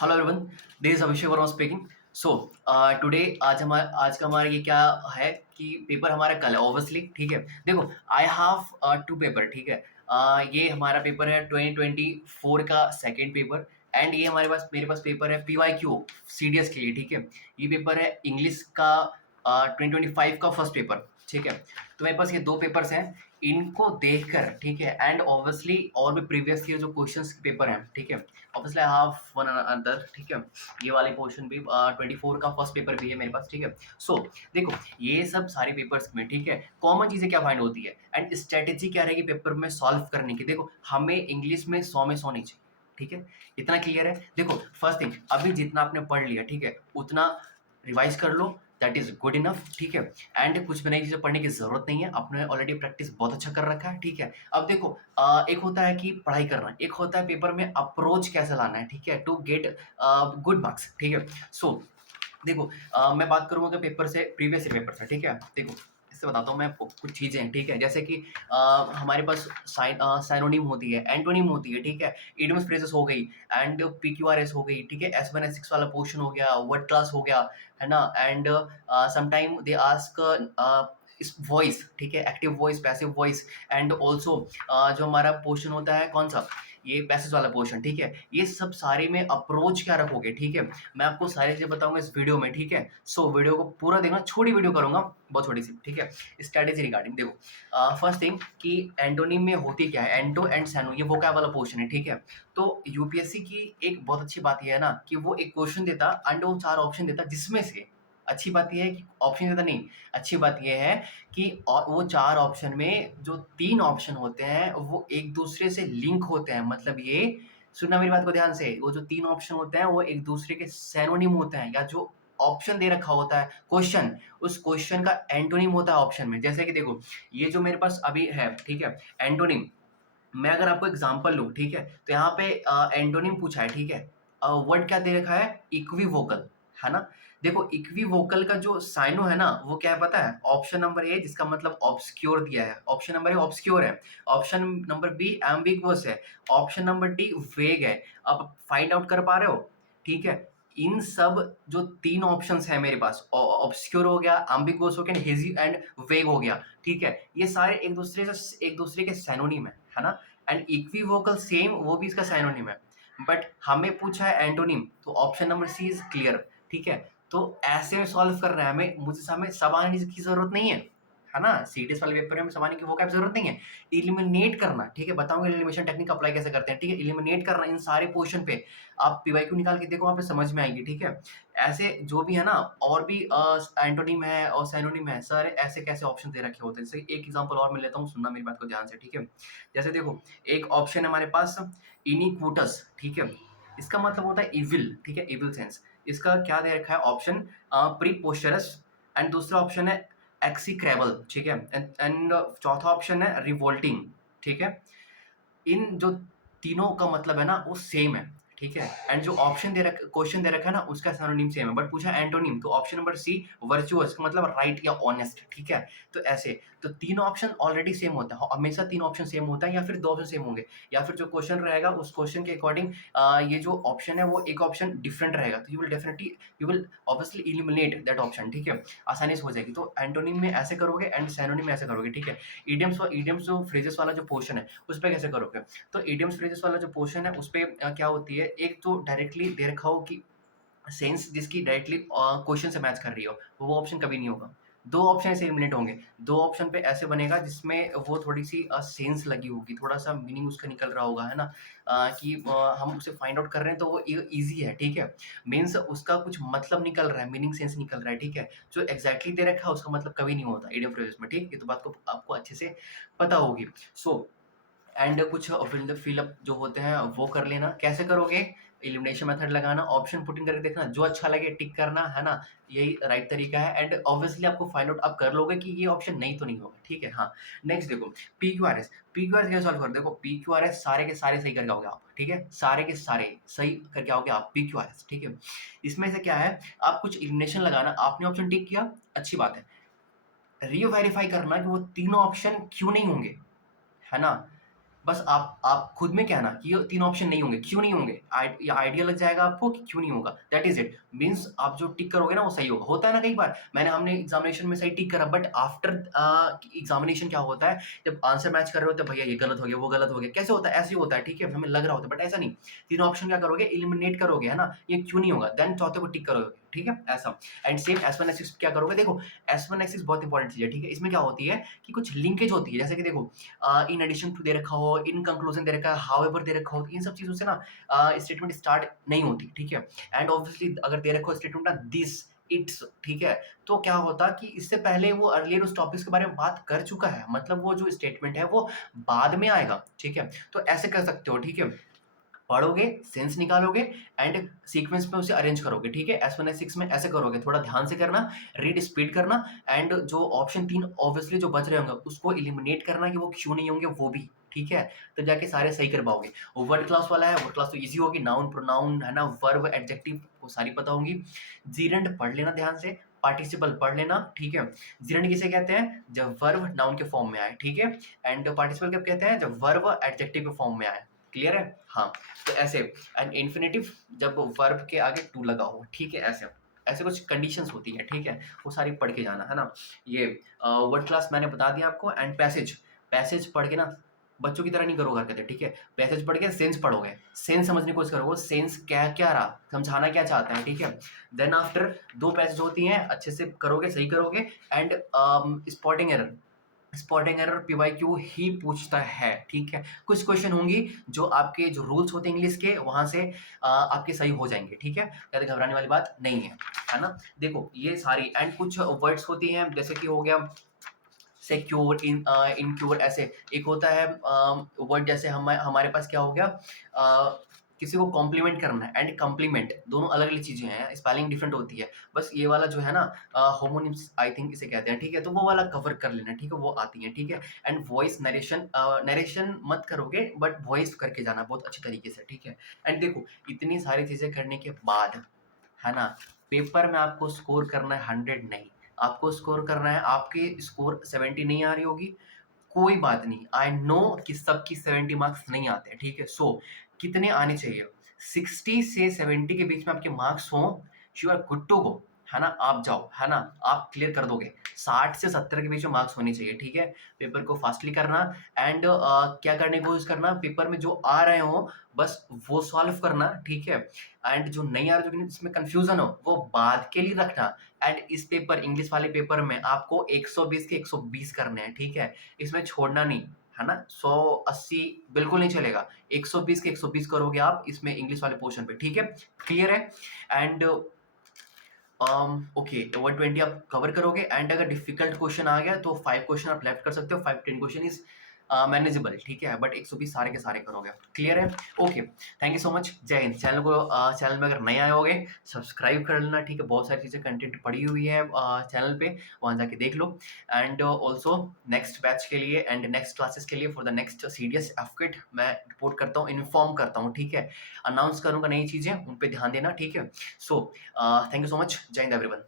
Hello everyone, this is Abhishek Verma speaking. So today आज का हमारा ये क्या है कि पेपर हमारा कल है ऑब्वियसली। ठीक है, देखो आई हैव टू पेपर। ठीक है, ये हमारा पेपर है 2024 का सेकंड पेपर एंड ये मेरे पास पेपर है PYQ CDS के लिए। ठीक है, ये पेपर है इंग्लिश का 2025 का फर्स्ट पेपर। ठीक है, तो मेरे पास ये दो पेपर्स हैं, इनको देखकर ठीक है एंड ऑब्वियसली और भी प्रीवियस ईयर जो क्वेश्चंस पेपर हैं। ठीक है, obviously I have one another. ठीक है, ये वाले पोर्शन भी 24 का फर्स्ट पेपर भी है मेरे पास। ठीक है, सो देखो ये सब सारे पेपर्स में ठीक है कॉमन चीजें क्या फाइंड होती है एंड स्ट्रेटेजी क्या रहेगी पेपर में सॉल्व करने की। देखो हमें इंग्लिश में 100 में 100 नहीं चाहिए। ठीक है, इतना क्लियर है। देखो फर्स्ट थिंग, अभी जितना आपने पढ़ लिया ठीक है उतना रिवाइज कर लो, दैट इज गुड इनफ। ठीक है, एंड कुछ भी नई चीजें पढ़ने की जरूरत नहीं है, आपने ऑलरेडी प्रैक्टिस बहुत अच्छा कर रखा है। ठीक है, अब देखो एक होता है कि पढ़ाई करना, एक होता है पेपर में अप्रोच कैसे लाना है। ठीक है, टू गेट गुड मार्क्स। ठीक है, सो देखो मैं बात करूंगा पेपर से प्रीवियस ईयर पेपर से। ठीक है, देखो इससे बताता हूँ मैं आपको कुछ चीजें। ठीक है, जैसे कि हमारे पास साइनोनिम होती है, एंटोनिम होती है। ठीक है, इडियम्स फ्रेजेस हो गई एंड PQRS हो गई। ठीक है, S1 S6 वाला पोर्शन हो गया, वर्ड क्लास हो गया, है ना। एंड समटाइम दे आस्क इस वॉइस। ठीक है, active voice, passive voice and also जो हमारा पोर्शन होता है कौन सा, ये पैसेज वाला पोर्शन। ठीक है, ये सब सारे में अप्रोच क्या रखोगे। ठीक है, मैं आपको सारी चीजें बताऊंगा इस वीडियो में। ठीक है, सो वीडियो को पूरा देखना, छोटी वीडियो करूंगा, बहुत छोटी सी। ठीक है, स्ट्रेटेजी रिगार्डिंग देखो फर्स्ट थिंग कि एंटोनिम में होती क्या है, एंटो एंड सैनो, ये वोकैब वाला पोर्शन है। ठीक है, तो यूपीएससी की एक बहुत अच्छी बात यह है ना कि वो एक क्वेश्चन देता एंड वो 4 ऑप्शन देता, जिसमें से अच्छी बात यह है कि ऑप्शन देता नहीं, अच्छी बात यह है कि वो 4 ऑप्शन में जो 3 ऑप्शन होते हैं वो एक दूसरे से लिंक होते हैं। मतलब ये सुनना मेरी बात को ध्यान से, वो जो 3 ऑप्शन होते हैं वो एक दूसरे के सैनोनिम होते हैं, या जो ऑप्शन दे रखा होता है क्वेश्चन, उस क्वेश्चन का एंटोनिम होता है ऑप्शन में। जैसे कि देखो ये जो मेरे पास अभी है ठीक है एंटोनिम, मैं अगर आपको एग्जांपल लूं ठीक है तो यहाँ पे एंटोनिम पूछा है। ठीक है, वर्ड क्या दे रखा है, इक्विवोकल, है ना। देखो इक्विवोकल का जो साइनो है ना वो क्या है पता है, ऑप्शन नंबर ए जिसका मतलब ऑब्सक्योर दिया है, ऑप्शन नंबर ए ऑब्सक्योर है, ऑप्शन नंबर बी एम्बिगुअस है, ऑप्शन नंबर डी वेग है। अब फाइंड आउट कर पा रहे हो। ठीक है, इन सब जो 3 ऑप्शंस है मेरे पास, ऑब्सक्योर हो गया, एम्बिगुअस हो गया, हेजी एंड वेग हो गया। ठीक है, ये सारे एक दूसरे के सैनोनिम है ना। एंड इक्विवोकल सेम, वो भी इसका साइनोनिम है। बट हमें पूछा है एंटोनिम, तो option number C is clear. ठीक है, तो ऐसे में सॉल्व कर रहे हैं हमें, मुझे हमें सब आने की जरूरत नहीं है ना। सीडीएस वाले पेपर में सब आने की वो क्या जरूरत नहीं है। इलिमिनेट करना, ठीक है, बताऊंगा एलिमिनेशन टेक्निक अप्लाई कैसे करते हैं। ठीक है, इलिमिनेट करना इन सारे पोर्शन पे, आप पीवाईक्यू निकाल के देखो, वहां पे समझ में आएगी। ठीक है, ऐसे जो भी है ना, और भी एंटोनिम है और सैनोनिम है, सर ऐसे कैसे ऑप्शन दे रखे होते हैं। जैसे एक एग्जांपल और मैं लेता हूँ, सुनना मेरी बात को ध्यान से। ठीक है, जैसे देखो एक ऑप्शन है हमारे पास इनिक्वूटस। ठीक है, इसका मतलब होता है इविल। ठीक है, इविल सेंस, इसका क्या दे रखा है ऑप्शन, प्रीपोस्चरस। एंड दूसरा ऑप्शन है एक्सीक्रेबल। ठीक है, एंड चौथा ऑप्शन है रिवोल्टिंग। ठीक है, इन जो तीनों का मतलब है ना वो सेम है। ठीक है, एंड जो ऑप्शन दे रखा, क्वेश्चन दे रखा है ना उसका सिनोनिम सेम है, बट पूछा एंटोनिम, तो ऑप्शन नंबर सी वर्चुअस का मतलब राइट या ऑनेस्ट। ठीक है, तो ऐसे तो तीन ऑप्शन ऑलरेडी सेम होता है, हमेशा 3 ऑप्शन सेम होता है, या फिर 2 ऑप्शन सेम होंगे, या फिर जो क्वेश्चन रहेगा उस क्वेश्चन के अकॉर्डिंग ये जो ऑप्शन है वो एक ऑप्शन डिफरेंट रहेगा, तो you will obviously eliminate that option. ठीक है, आसानी से हो जाएगी। तो एंटोनिम में ऐसे करोगे एंड सिनोनिम में ऐसे करोगे। ठीक है, इडियम्स जो फ्रेजेस वाला जो पोर्शन है उस पर कैसे करोगे, तो इडियम्स फ्रेजेस वाला जो पोर्शन है उस पे क्या होती है, एक तो डायरेक्टली दे रखा हो कि सेंस जिसकी डायरेक्टली क्वेश्चन से मैच कर रही हो, वो ऑप्शन कभी नहीं होगा। 2 ऑप्शन ऐसे एलिमिनेट होंगे, 2 ऑप्शन पे ऐसे बनेगा जिसमें वो थोड़ी-सी सेंस लगी होगी, थोड़ा-सा मीनिंग उसका निकल रहा होगा, है ना? कि हम उसे फाइंड आउट कर रहे हैं तो वो ईज़ी है। ठीक है? मीन्स उसका कुछ मतलब निकल रहा है, मीनिंग सेंस निकल रहा है। ठीक है? जो एग्ज़ैक्टली दे रखा है उसका मतलब कभी नहीं होता इडियम फ्रेजेस में। ठीक? ये तो बात को आपको अच्छे से पता होगी। सो एंड कुछ फिलअप जो होते हैं वो कर लेना। कैसे करोगे, एलिमिनेशन मेथड लगाना, ऑप्शन पुट इन करके देखना, जो अच्छा लगे टिक करना, है ना। यही राइट तरीका है एंड ऑब्वियसली आपको फाइंड आउट आप कर लोगे कि ये ऑप्शन नहीं तो नहीं होगा। ठीक है, हाँ। नेक्स्ट देखो PQRS, PQRS कैसे सॉल्व कर, देखो PQRS सारे के सारे सही करके आओगे आप। ठीक है, सारे के सारे सही करके आओगे आप PQRS। ठीक है, इसमें से क्या है, आप कुछ एलिमिनेशन लगाना, आपने ऑप्शन टिक किया, अच्छी बात है। री वेरीफाई करना कि वो तीनों ऑप्शन क्यों नहीं होंगे, है ना। बस आप खुद में कहना कि ये 3 ऑप्शन नहीं होंगे, क्यों नहीं होंगे? ये आइडिया लग जाएगा आपको कि क्यों नहीं होगा, दैट इज़ इट। मीन्स आप जो टिक करोगे ना वो सही होगा। होता है ना कई बार हमने एग्ज़ामिनेशन में सही टिक करा बट आफ्टर एग्ज़ामिनेशन क्या होता है, जब आंसर मैच कर रहे होते हैं, भैया ये गलत हो गया, वो गलत हो गया। कैसे होता है? ऐसे ही होता है, ठीक है? हमें लग रहा होता है बट ऐसा नहीं। 3 ऑप्शन क्या करोगे? एलिमिनेट करोगे, है ना? ये क्यों नहीं होगा? देन चौथे को टिक करोगे, ठीक है? ऐसा। एंड सेम S1 S6 क्या करोगे? देखो S1 S6 बहुत इंपॉर्टेंट चीज़ है, ठीक है? इसमें क्या होती है कि कुछ लिंकेज होती है, जैसे कि देखो इन एडिशन टू दे रखा हो, इन कंक्लूजन दे रखा है, हाउएवर दे रखा हो, इन सब चीज़ों से ना स्टेटमेंट स्टार्ट नहीं होती, ठीक है? एंड ऑब्वियसली अगर दे रखा हो स्टेटमेंट ना दिस, इट्स, ठीक है? तो क्या होता कि इससे पहले वो अर्लियर उस टॉपिक्स के बारे में बात कर चुका है, मतलब वो जो स्टेटमेंट है वो बाद में आएगा, ठीक है? तो ऐसे कर सकते हो, ठीक है? पढ़ोगे, सेंस निकालोगे एंड सीक्वेंस में उसे अरेंज करोगे, ठीक है? S1 S6 में ऐसे करोगे, थोड़ा ध्यान से करना, रीड स्पीड करना एंड जो ऑप्शन 3 ऑब्वियसली जो बच रहे होंगे, उसको एलिमिनेट करना कि वो क्यों नहीं होंगे वो भी, ठीक है? तब जाके सारे सही कर पाओगे। वो वर्ड क्लास वाला है, वर्ड क्लास तो ईज़ी होगी, नाउन, प्रोनाउन, है ना? वर्ब, एडजेक्टिव वो सारी पता होंगी। जीरेंड पढ़ लेना ध्यान से, पार्टिसिपल पढ़ लेना, ठीक है? जीरेंड किसे कहते हैं? जब वर्ब नाउन के फॉर्म में आए, ठीक है? एंड पार्टिसिपल कब कहते हैं? जब वर्ब एडजेक्टिव के फॉर्म में आए। क्लियर है? हाँ। तो ऐसे एंड इन्फिनिटिव जब वर्ब के आगे टू लगा हो, ठीक है? ऐसे ऐसे कुछ कंडीशंस होती हैं, ठीक है? वो सारी पढ़ के जाना, है ना? ये वर्ड क्लास मैंने बता दिया आपको एंड पैसेज, पैसेज पढ़ के ना बच्चों की तरह नहीं करोगे हरकतें, ठीक है? पैसेज पढ़ के सेंस पढ़ोगे, सेंस समझने की कोशिश करोगे, सेंस क्या क्या रहा, समझाना क्या चाहता है, ठीक है? देन आफ्टर 2 पैसेज होती हैं, अच्छे से करोगे, सही करोगे and spotting error, spotting error PYQ ही पूछता है, ठीक है? कुछ क्वेश्चन होंगी जो आपके जो रूल्स होते हैं इंग्लिश के वहाँ से आपके सही हो जाएँगे, ठीक है? ज़्यादा घबराने वाली बात नहीं है ना? देखो ये सारी एंड कुछ वर्ड्स होती हैं जैसे कि हो गया सिक्योर, इनक्योर ऐसे। एक होता है वर्ड जैसे हमारे पास क्या हो गया किसी को कॉम्प्लीमेंट करना है एंड कॉम्प्लीमेंट दोनों अलग-अलग चीज़ें हैं, स्पेलिंग डिफरेंट होती है। बस ये वाला जो है ना होमोनिम्स आई थिंक इसे कहते हैं, ठीक है? तो वो वाला कवर कर लेना, ठीक है? वो आती है, ठीक है? एंड वॉइस नरेशन नरेशन मत करोगे बट वॉइस करके जाना बहुत अच्छी तरीके से, ठीक है? एंड देखो इतनी सारी चीज़ें करने के बाद, है ना? पेपर में आपको स्कोर करना है 100 नहीं, आपको स्कोर करना है आपकी स्कोर 70 नहीं आ रही होगी, कोई बात नहीं। आई नो कि सबकी 70 मार्क्स नहीं आते हैं, ठीक है? सो कितने आने चाहिए? 60 से 70 के बीच में आपके मार्क्स हों, you are good to go, है ना? आप जाओ, है ना? आप क्लियर कर दोगे। 60 से 70 के बीच में मार्क्स होने चाहिए, ठीक है? पेपर को फास्टली करना एंड क्या करने की कोशिश करना, पेपर में जो आ रहे हों, बस वो सॉल्व करना, ठीक है? एंड जो नहीं आ रहा, जो जिसमें कन्फ्यूज़न हो, वो बाद के लिए रखना एंड इस पेपर इंग्लिश वाले पेपर में आपको 120 के 120 करने हैं, ठीक है? इसमें छोड़ना नहीं, है ना? 180 बिल्कुल नहीं चलेगा। 120 के 120 करोगे आप इसमें इंग्लिश वाले पोर्शन पे, ठीक है? क्लियर है? एंड ओके 120 आप कवर करोगे एंड अगर डिफिकल्ट क्वेश्चन आ गया तो 5 क्वेश्चन आप लेफ्ट कर सकते हो, 5-10 क्वेश्चन इज़ मैनेजेबल, ठीक है? बट 120 सारे के सारे करोगे। क्लियर है? Okay, thank you so much. जय हिंद। चैनल में अगर नए आए होगे, सब्सक्राइब कर लेना, ठीक है? बहुत सारी चीज़ें कंटेंट पड़ी हुई है चैनल पे, वहाँ जाके देख लो एंड ऑल्सो नेक्स्ट बैच के लिए एंड नेक्स्ट क्लासेस के लिए फॉर द नेक्स्ट सीडीएस एफकेट मैं रिपोर्ट करता हूँ, इन्फॉर्म करता हूँ, ठीक है? अनाउंस करूँगा नई चीज़ें, उन पे ध्यान देना, ठीक है? So thank you so much. जय हिंद एवरीवन।